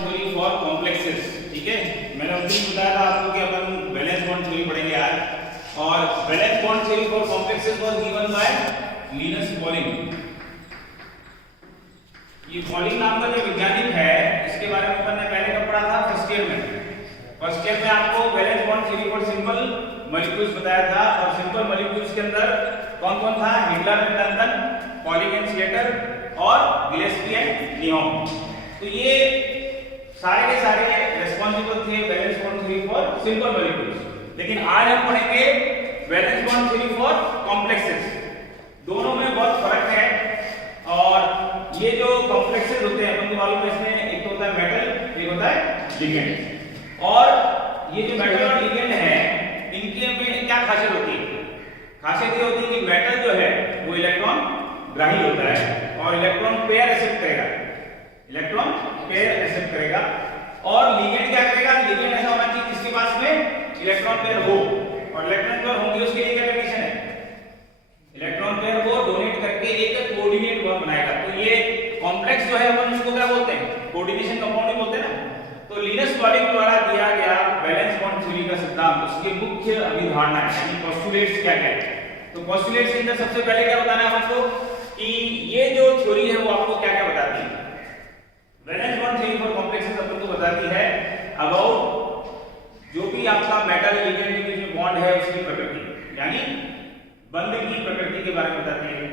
Theory for complexes. ठीक है, मैंने उस दिन बताया था आपको कि अपन वैलेंस बॉन्ड थ्योरी पढ़ेंगे आज, और valence bond theory for complexes was given by Linus Pauling. ये पॉलिंग नाम का जो वैज्ञानिक है, इसके बारे में अपन ने पहले कब पढ़ा था? फर्स्ट ईयर में। फर्स्ट ईयर में आपको valence bond theory for simple molecules बताया था, और सिंपल मॉलिक्यूल्स के अंदर कौन कौन था? Heitler and Dalton, Pauling and Slater और गिलेस्पी एंड नियोम। तो ये सारे के सारे रेस्पॉन्सिबल थे valence bond theory for simple molecules. लेकिन आज हम पढ़ेंगे valence bond theory for complexes. दोनों में बहुत फर्क है, और ये जो कॉम्प्लेक्सेस होते हैं अपन को मालूम है, इसमें एक तो होता है मेटल, एक होता है लिगेंड। और ये जो मेटल और लिगेंड है, इनके में क्या खासियत होती है? खासियत ये होती है कि मेटल जो है वो इलेक्ट्रॉन ग्राही होता है और इलेक्ट्रॉन पेयर एक्सेप्ट करेगा, इलेक्ट्रॉन पेयर एक्सेप्ट करेगा। और लिगेंड क्या करेगा? लिगेंड ऐसा होना चाहिए जिसके पास में इलेक्ट्रॉन पेयर हो, और इलेक्ट्रॉन पेयर होंगे उसके लिए क्या कंडीशन है? इलेक्ट्रॉन पेयर को डोनेट करके एक कोऑर्डिनेट बॉन्ड बनाएगा। तो ये कॉम्प्लेक्स जो है अपन उसको क्या बोलते हैं? कोऑर्डिनेशन कंपाउंड बोलते हैं ना। तो लिनस पॉलिंग द्वारा दिया गया वैलेंस बॉन्ड थ्योरी का सिद्धांत, उसके मुख्य अभिधारणा यानी पोस्टुलेट्स क्या क्या है? तो पोस्टुलेट्स के अंदर सबसे पहले क्या बताना है आपको कि ये जो थ्योरी है वो आपको क्या क्या बताती है? Valence bond theory for complexes अपन को बताती है अबाउट जो भी आपका मेटल लिगेंड के बीच में बॉन्ड है उसकी प्रकृति, यानी बंध की प्रकृति के बारे में बताती है।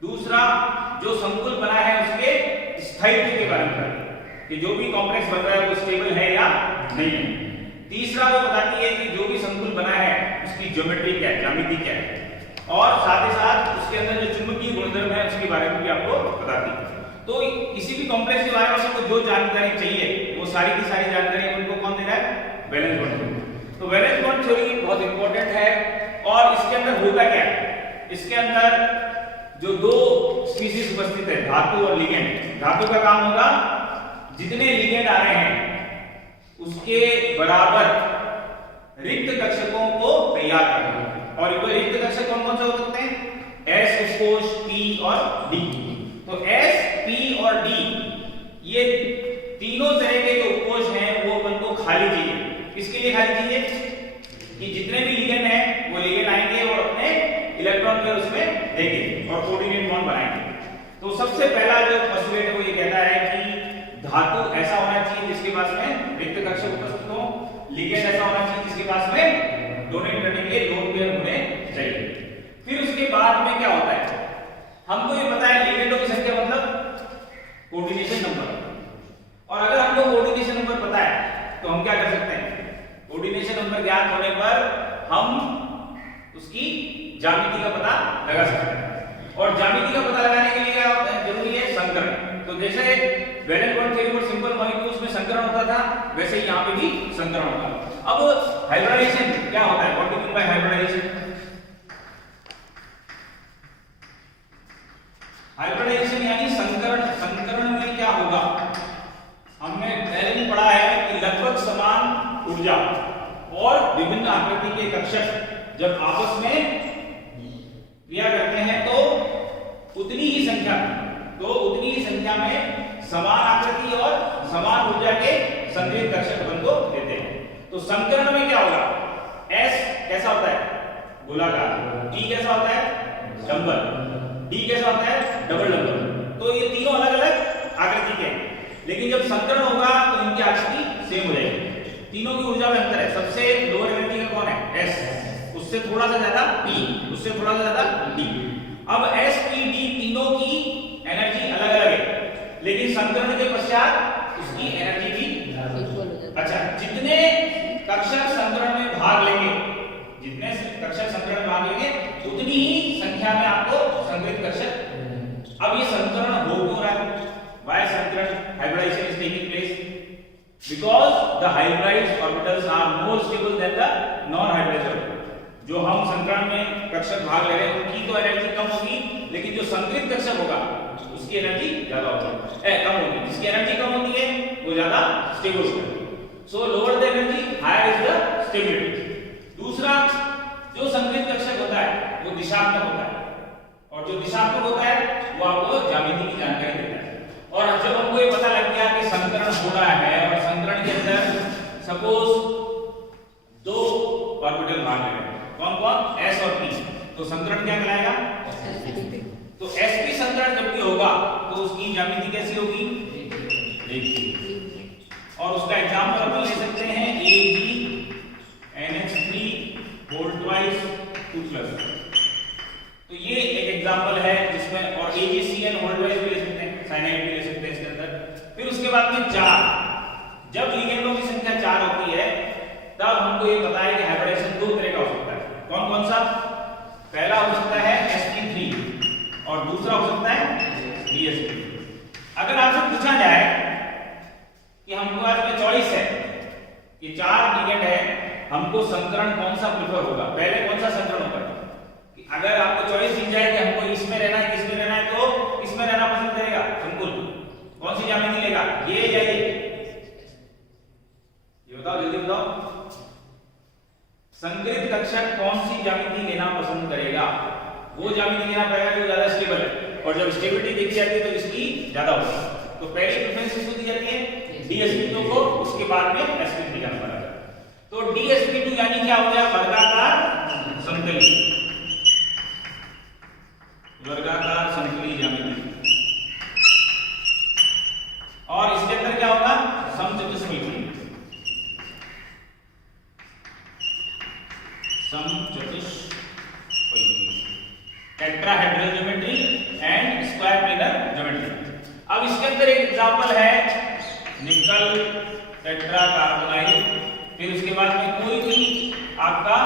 दूसरा, जो संकुल बना है उसके स्थायित्व के बारे में बताती है कि जो भी कॉम्प्लेक्स बन रहा है वो स्टेबल है या नहीं है। तीसरा, वो बताती है कि जो भी संकुल बना है उसकी ज्योमेट्री क्या है, ज्यामिति क्या है, और साथ ही साथ उसके अंदर जो चुंबकीय गुणधर्म है उसके बारे में भी आपको बताती है। तो किसी भी कॉम्प्लेक्स के बारे में आपको जो जानकारी चाहिए वो सारी की सारी जानकारी उनको कौन दे रहा है? Valence bond theory. तो वैलेंस बॉन्ड थ्योरी बहुत इंपॉर्टेंट है, और इसके अंदर होता क्या है? इसके अंदर जो दो स्पीशीज उपस्थित है, धातु और लिगेंड। धातु का काम होगा जितने लिगेंड आ रहे हैं उसके बराबर रिक्त कक्षकों को तैयार करना। और ये रिक्त कक्षक कौन कौन से हो सकते हैं? S, कोश, P और D। तो S, P और D ये तीनों तरह के जो कोश हैं वो अपन को खाली चाहिए। किसके लिए खाली चाहिए? कि जितने भी लिगेंड हैं वो लिगेंड आएंगे और अपने इलेक्ट्रॉन पेयर उसमें देंगे और कोऑर्डिनेट बॉन्ड बनाएंगे। तो सबसे पहला जो पोस्टुलेट है वो ये कहता है कि धातु ऐसा होना चाहिए जिसके पास में रिक्त कक्षक उपस्थित हो, लिगेंड ऐसा होना चाहिए जिसके पास में डोनेट करने के लिए लोन पेयर होने चाहिए। फिर उसके बाद में क्या होता है? हमको ये पता है लिगेंडों की संख्या मतलब कोऑर्डिनेशन नंबर, और अगर हमको कोऑर्डिनेशन नंबर पता है तो हम क्या कर सकते हैं? कोऑर्डिनेशन नंबर ज्ञात होने पर हम उसकी ज्यामिति का पता लगा सकते हैं, और ज्यामिति का पता लगाने के लिए क्या जरूरी है? संकरण। तो जैसे valence bond theory for simple molecules में संकरण होता था, वैसे ही यहाँ पे भी संकरण होगा। अब हाइब्रिडाइजेशन क्या होता है? What do you mean by hybridisation? Hybridisation यानी संकरण। संकरण में क्या होगा? हमने पहले ही पढ़ा है कि लगभग समान ऊर्जा और विभिन्न आकृति के कक्षक जब आपस में क्रिया करते हैं तो उतनी ही संख्या में समान आकृति और समान ऊर्जा के संग्रहित कक्षक अपन को देते हैं। तो संकरण में क्या होगा? S कैसा होता है? गोलाकार। T कैसा होता है? डबल। D कैसा होता है? Double double. तो ये तीनों अलग अलग आकृति के हैं, लेकिन जब संकरण होगा तो इनकी आकृति सेम हो जाएगी। तीनों की ऊर्जा में अंतर है। सबसे लोअर एनर्जी का कौन है? S। उससे थोड़ा सा ज्यादा P, उससे थोड़ा सा ज्यादा D। अब S, P, D तीनों की एनर्जी अलग अलग है, लेकिन संकरण के पश्चात उसकी एनर्जी भी अच्छा, जितने कक्षक संकरण में भाग लेंगे, जितने कक्षक संकरण में भाग लेंगे उतनी ही संख्या में आपको संग्रहित कक्षक। अब ये संकरण हो क्यों रहा है? व्हाई संकरण hybridisation is taking place? Because the hybridised orbitals are more stable than the non hybridised orbital. जो हम संकरण में कक्षक भाग ले रहे हैं उनकी तो एनर्जी कम होगी, लेकिन जो संग्रहित कक्षक होगा उसकी एनर्जी ज्यादा होगी, कम होगी। जिसकी एनर्जी कम होती है वो ज्यादा स्टेबल होता है। So lower the energy higher is the stability. दूसरा, जो संग्रहित कक्षक होता है वो दिशात्मक होता है, और जो दिशात्मक होता है वो आपको ज्यामिति की जानकारी देता है। और जब हमको ये पता लग गया कि संकरण हो रहा है और संकरण के अंदर सपोज दो ऑर्बिटल भाग रहे हैं, कौन कौन, s और p, तो संकरण क्या कहलाएगा, तो sp संकरण जब भी होगा तो उसकी ज्यामिति कैसी होगी, रेखीय। और उसका एग्जांपल अपन ले सकते हैं AgNH3 होल ट्वाइस 2+। तो ये एक एग्जांपल है जिसमें, और AgCN होल ट्वाइस भी ले सकते हैं, साइनाइड भी ले सकते हैं इसके अंदर। फिर उसके बाद में 4, जब लिगेंडों की संख्या 4 होती है तब हमको ये पता है कि हाइब्रिडेशन दो तरह का हो सकता है। कौन कौन सा, पहला हो सकता है sp3 और दूसरा हो सकता है dsp। अगर आपसे पूछा जाए कि हमको पास में चॉइस है कि 4 लिगेंड है, हमको संकरण कौन सा प्रेफर होगा, पहले कौन सा संकरण होगा, अगर आपको चॉइस दी जाए कि हमको इसमें रहना है इसमें रहना है, तो इसमें रहना पसंद करेगा संकुल, कौन सी ज्यामिति लेगा, ये या ये बताओ, जल्दी बताओ। संकरित कक्षक कौन सी ज्यामिति लेना पसंद करेगा, वो ज्यामिति लेना पड़ेगा जो ज्यादा स्टेबल है, और जब स्टेबिलिटी देखी जाती है तो इसकी ज्यादा होती है। तो पहली प्रेफरेंस किसको दी जाती है, DSP2 को, उसके बाद में sp3 का नंबर आता है। तो DSP2 यानी क्या हो गया, वर्गाकार समतली, वर्गाकार समतली ज्यामिति। और इसके अंदर क्या होगा, समचतुष्फलकी, समचतुष्फलकी, tetrahedral geometry and square planar geometry. अब इसके अंदर एक एग्जांपल है निकल टेट्राकार्बोनाइल, फिर उसके बाद में कोई भी आपका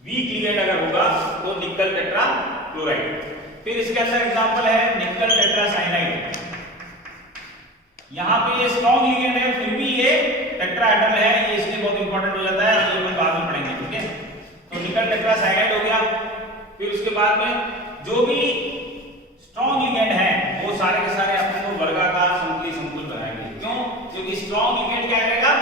वीक लिगेंड अगर होगा तो निकल टेट्राक्लोराइड। फिर इसके अंदर एग्जांपल है निकल टेट्रासाइनाइड, यहां पे ये स्ट्रॉन्ग लिगेंड है फिर भी ये टेट्राहेड्रल है, ये इसलिए बहुत इंपॉर्टेंट हो जाता है, ये अपन बाद में पढ़ेंगे, ठीक है। तो निकल टेट्रासाइनाइड हो गया। फिर उसके बाद में जो भी स्ट्रॉन्ग लिगेंड है वो सारे के सारे अपने को वर्गाकार समतली संकुल बनाएंगे। क्यों, क्योंकि स्ट्रॉन्ग लिगेंड क्या करेगा,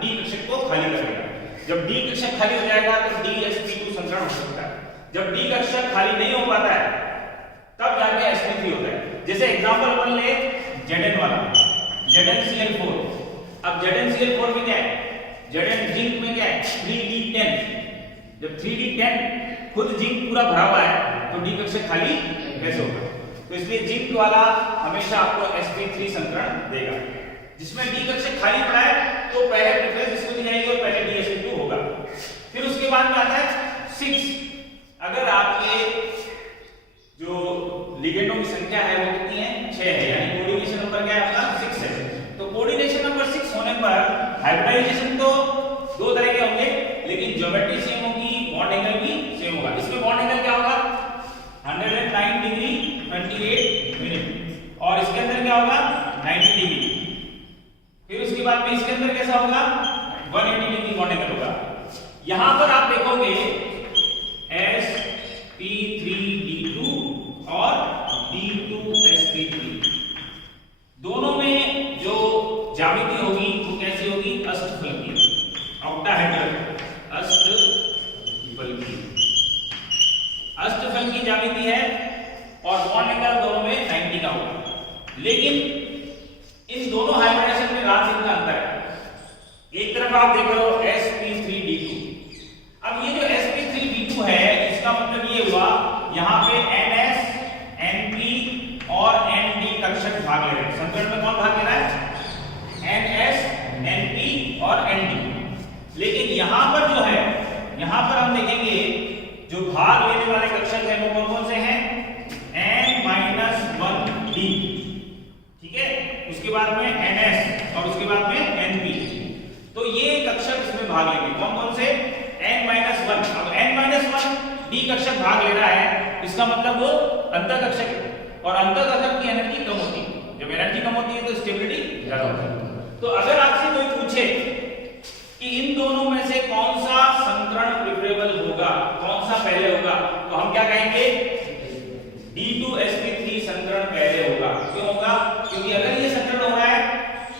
डी कक्षक को खाली करेगा। जब डी कक्षक खाली हो जाएगा तो DSP2 संकरण हो सकता है। जब डी कक्षक खाली नहीं हो पाता है तब जाके sp3 होता है। जैसे एग्जांपल अपन ले Zn वाला, ZnCl4। अब ZnCl4 में क्या है, Zn जिंक में क्या है 3d10। जब 3d10 खुद जिंक पूरा भरा हुआ है तो डी कक्षक खाली कैसे होगा, तो इसलिए जिंक वाला हमेशा आपको sp3 संकरण देगा। जिसमें डी कक्षक खाली पड़ा है तो पहले प्रेफरेंस इसको दी जाएगी और पहले DSP2 होगा। फिर उसके बाद में आता है 6। अगर आपके जो लिगेंडों की संख्या है वो कितनी है, 6 है, यानी कोऑर्डिनेशन नंबर क्या है आपका 6 है। तो कोऑर्डिनेशन नंबर 6 होने पर हाइब्रिडाइजेशन तो दो तरह के होंगे, लेकिन ज्योमेट्री सेम होगी, बॉन्ड एंगल भी सेम होगा। इसमें बॉन्ड एंगल क्या होगा 109 डिग्री 28 मिनट, और इसके अंदर क्या होगा 90 डिग्री। फिर उसके बाद में इसके अंदर कैसा होगा 180 डिग्री बॉन्ड एंगल होगा। यहां पर आप देखोगे sp3d2 और d2sp3 दोनों में जो ज्यामिति होगी वो कैसी होगी, अष्टफलकीय, ऑक्टाहेड्रल, अष्टफलकीय, अष्टफलकीय ज्यामिति है, और बॉन्ड एंगल दोनों में 90 का होगा। लेकिन इन दोनों हाइब्रिडेशन में रात दिन का अंतर है। एक तरफ आप देख रहे हो sp3d2। अब ये जो sp3d2 है इसका मतलब ये हुआ यहाँ पे ns, np और nd कक्षक भाग ले रहे हैं। संकरण में कौन भाग ले रहा है, ns, np और nd। लेकिन यहाँ पर जो है, यहाँ पर हम देखेंगे जो भाग लेने वाले कक्षक है वो कौन कौन से हैं, n-1d, ठीक है, उसके बाद में ns और उसके बाद में np। तो ये कक्षक इसमें भाग लेंगे, कौन कौन से, n-1। अब n-1 d कक्षक भाग ले रहा है, इसका मतलब वो अंतर कक्षक है, और अंतर कक्षक की एनर्जी कम होती है। जब एनर्जी कम होती है तो स्टेबिलिटी ज्यादा होती है। तो अगर आपसे कोई पूछे कि इन दोनों में से कौन सा संकरण प्रेफरेबल होगा, कौन सा पहले होगा, तो हम क्या कहेंगे, d2sp3 संकरण पहले होगा। क्यों होगा, क्योंकि अगर ये संकरण हो रहा है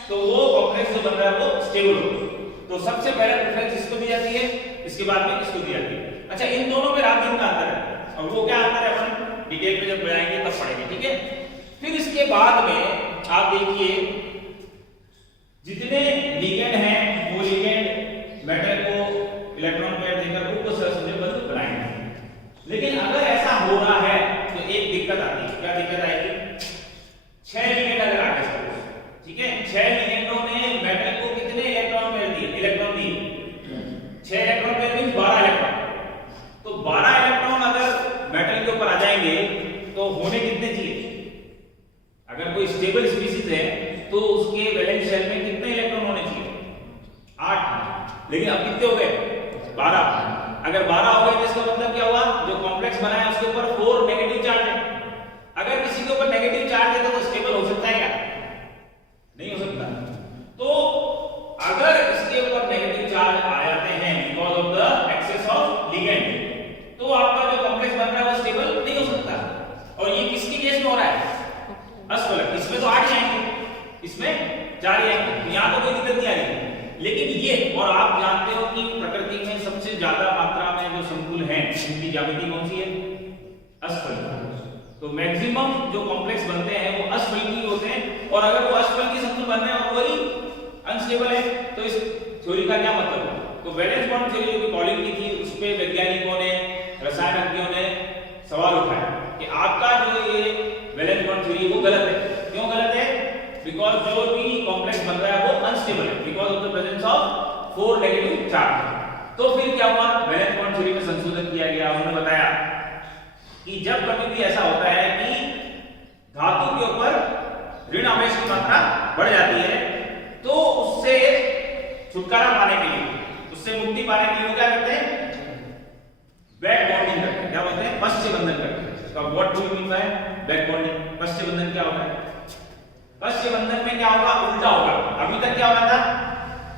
तो वो कॉम्प्लेक्स जो बन रहा है वो स्टेबल होगा। तो सबसे पहले प्रेफरेंस इसको दी जाती है, इसके बाद में इसको दी जाती है। अच्छा, इन दोनों में रात दिन का अंतर है, और वो क्या अंतर है अपन डिटेल में जब जाएंगे तब पढ़ेंगे, ठीक है। फिर इसके बाद में आप देखिए जितने लिगेंड हैं वो लिगेंड मेटल को इलेक्ट्रॉन पेयर देकर उसको सहसंयोजक बनाएंगे। लेकिन अगर ऐसा हो रहा है तो एक दिक्कत आती है। क्या दिक्कत आएगी? 6 लिगेंड अगर आ गए, ठीक है, 6 लिगेंडों ने मेटल को कितने इलेक्ट्रॉन पेयर दिए? इलेक्ट्रॉन दिए 6 इलेक्ट्रॉन पेयर मींस 12 इलेक्ट्रॉन। तो 12 इलेक्ट्रॉन अगर मेटल के ऊपर आ जाएंगे तो होने कितने चाहिए? अगर कोई स्टेबल स्पीशीज है तो उसके वैलेंस शेल में कितने इलेक्ट्रॉन होने चाहिए? 8। लेकिन अब कितने हो गए? 12। अगर 12 हो गए तो इसका मतलब क्या हुआ? जो कॉम्प्लेक्स बना है उसके ऊपर 4 नेगेटिव चार्ज है। अगर किसी के ऊपर नेगेटिव चार्ज है तो वो स्टेबल हो सकता है क्या? नहीं हो सकता। तो अगर इसके ऊपर नेगेटिव चार्ज आ जाते हैं because of the excess of ligand, तो आपका जो कॉम्प्लेक्स बन रहा है वो स्टेबल नहीं हो सकता। और ये किसके केस में हो रहा है? असफलक। इसमें तो 8 जाएंगे, इसमें 4 जाएंगे, तो यहां तो कोई दिक्कत नहीं आ रही। लेकिन ये, और आप जानते हो कि प्रकृति में सबसे ज्यादा मात्रा में जो संकुल हैं उनकी ज्यामिति कौन सी है? असफलकी। तो मैक्सिमम जो कॉम्प्लेक्स बनते हैं वो असफलकी होते हैं। और अगर वो असफलकी संकुल बन रहे हैं और वही अनस्टेबल है तो इस थ्योरी का क्या मतलब है? तो वैलेंस बॉन्ड थ्योरी जो कि पॉलिंग की थी उस पे वैज्ञानिकों ने, रसायनज्ञों ने सवाल उठाया कि आपका जो ये वैलेंस बॉन्ड थ्योरी वो गलत है। क्यों गलत है? बिकॉज जो भी कॉम्प्लेक्स बन रहा है वो अनस्टेबल है because of the presence of 4 negative charge. तो फिर क्या हुआ? वैलेंस बॉन्ड थ्योरी में संशोधन किया गया। उन्होंने बताया कि जब कभी भी ऐसा होता है कि धातु के ऊपर ऋण आवेश की मात्रा बढ़ जाती है तो उससे छुटकारा पाने के लिए, उससे मुक्ति पाने के लिए क्या करते हैं? बैक बॉन्डिंग करते हैं। क्या बोलते हैं? पश्च बंधन करते हैं। तो what do you mean by back bonding? पश्च बंधन क्या होता है? पश्च बंधन में क्या होगा? उल्टा होगा।